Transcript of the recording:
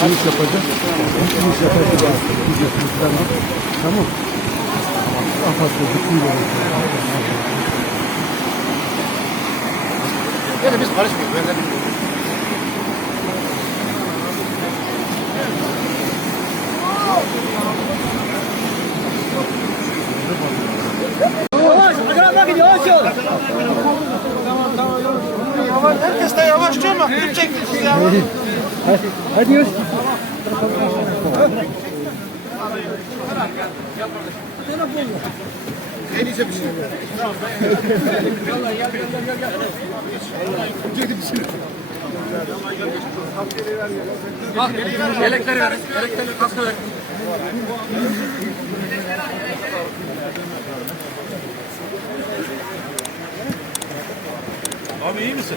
Finish yapacağız. Finish yapacağız. Tamam. Afak'ta bütün Yani biz karışmıyoruz. Ben de Yavaş, araba gidiyor, yavaş yol. yavaş, herkes de yavaş diyor ama klip çektiniz ya. Hadi yürü. En iyisi bir şey. Yelekleri ver, yelekleri kaskı ver. Abi iyi misin?